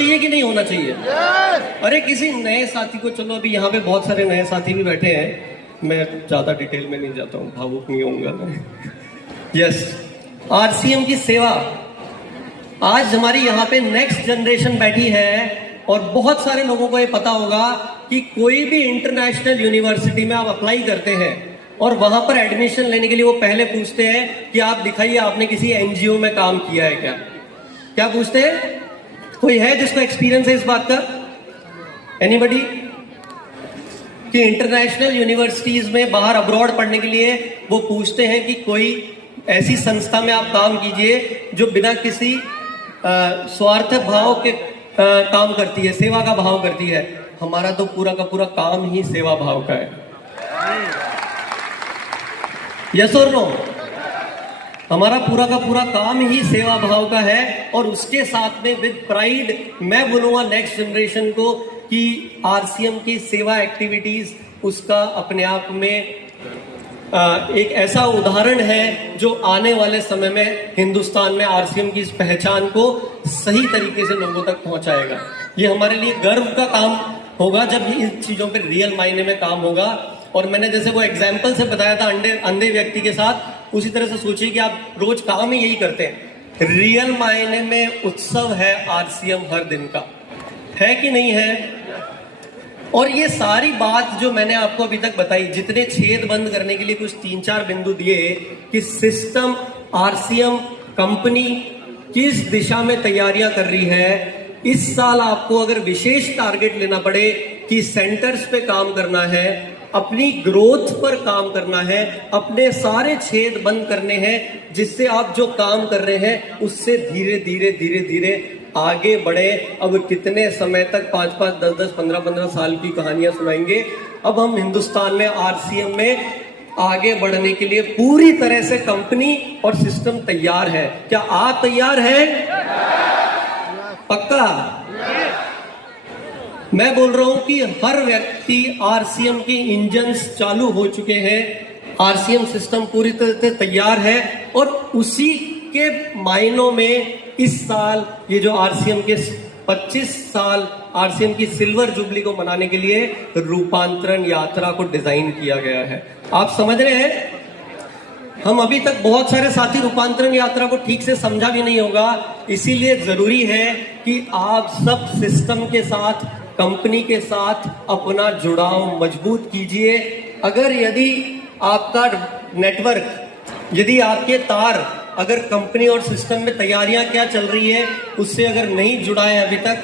चाहिए कि नहीं होना चाहिए? अरे किसी नए साथी को, चलो अभी यहाँ पे बहुत सारे नए साथी भी बैठे हैं, मैं ज्यादा डिटेल में नहीं जाता हूँ, भावुक नहीं होऊंगा मैं। यस, आरसीएम की सेवा। आज हमारी यहाँ पे नेक्स्ट जनरेशन बैठी है और बहुत सारे लोगों को ये पता होगा कि कोई भी इंटरनेशनल यूनिवर्सिटी में आप अप्लाई करते हैं और वहां पर एडमिशन लेने के लिए वो पहले पूछते हैं कि आप दिखाइए आपने किसी एनजीओ में काम किया है क्या। क्या पूछते हैं? कोई है जिसको एक्सपीरियंस है इस बात का? एनीबडी? कि इंटरनेशनल यूनिवर्सिटीज में बाहर अब्रॉड पढ़ने के लिए वो पूछते हैं कि कोई ऐसी संस्था में आप काम कीजिए जो बिना किसी स्वार्थ भाव के काम करती है, सेवा का भाव करती है। हमारा तो पूरा का पूरा काम ही सेवा भाव का है। यस और नो? हमारा पूरा का पूरा काम ही सेवा भाव का है और उसके साथ में विद प्राइड मैं बोलूंगा नेक्स्ट जनरेशन को कि आरसीएम की सेवा एक्टिविटीज उसका अपने आप में एक ऐसा उदाहरण है जो आने वाले समय में हिंदुस्तान में आरसीएम की इस पहचान को सही तरीके से लोगों तक पहुंचाएगा। ये हमारे लिए गर्व का काम होगा जब इन चीजों पे रियल मायने में काम होगा। और मैंने जैसे वो एग्जाम्पल से बताया था अंधे व्यक्ति के साथ, उसी तरह से सोचिए कि आप रोज काम ही यही करते हैं। रियल मायने में उत्सव है आरसीएम हर दिन का, है कि नहीं है? और ये सारी बात जो मैंने आपको अभी तक बताई, जितने छेद बंद करने के लिए कुछ 3-4 बिंदु दिए कि सिस्टम आरसीएम कंपनी किस दिशा में तैयारियां कर रही है। इस साल आपको अगर विशेष टारगेट लेना पड़े कि सेंटर्स पे काम करना है, अपनी ग्रोथ पर काम करना है, अपने सारे छेद बंद करने हैं, जिससे आप जो काम कर रहे हैं उससे धीरे धीरे धीरे धीरे आगे बढ़े। अब कितने समय तक 5-5, 10-10, 15-15 साल की कहानियां सुनाएंगे। अब हम हिंदुस्तान में आरसीएम में आगे बढ़ने के लिए पूरी तरह से कंपनी और सिस्टम तैयार है। क्या आप तैयार हैं? पक्का? मैं बोल रहा हूं कि हर व्यक्ति आरसीएम के इंजन्स चालू हो चुके हैं, आरसीएम सिस्टम पूरी तरह से तैयार है और उसी के मायनों में इस साल ये जो आरसीएम के 25 साल आरसीएम की सिल्वर जुबली को मनाने के लिए रूपांतरण यात्रा को डिजाइन किया गया है। आप समझ रहे हैं? हम अभी तक बहुत सारे साथी रूपांतरण यात्रा को ठीक से समझा भी नहीं होगा, इसीलिए जरूरी है कि आप सब सिस्टम के साथ, कंपनी के साथ अपना जुड़ाव मजबूत कीजिए। अगर यदि आपका नेटवर्क, यदि आपके तार अगर कंपनी और सिस्टम में तैयारियां क्या चल रही है उससे अगर नहीं जुड़ा है अभी तक,